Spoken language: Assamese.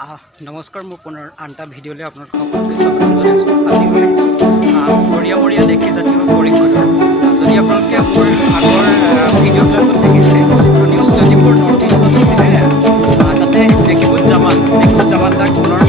নমস্কাৰ, মোৰ পুনৰ আন এটা ভিডিঅ'লৈ আপোনালোক সকলোকে স্বাগতম জনাইছোঁ। আজি মই আহিছোঁ বৰিয়া দেখি জাতীয় পৰিষদৰ। যদি আপোনালোকে মোৰ আগৰ ভিডিঅ'বিলাকত দেখিছে, নিউজ 24 নৰ্থ ইষ্টত আছিলে, তাতে নেকিবুজ্জামান দাক পুনৰ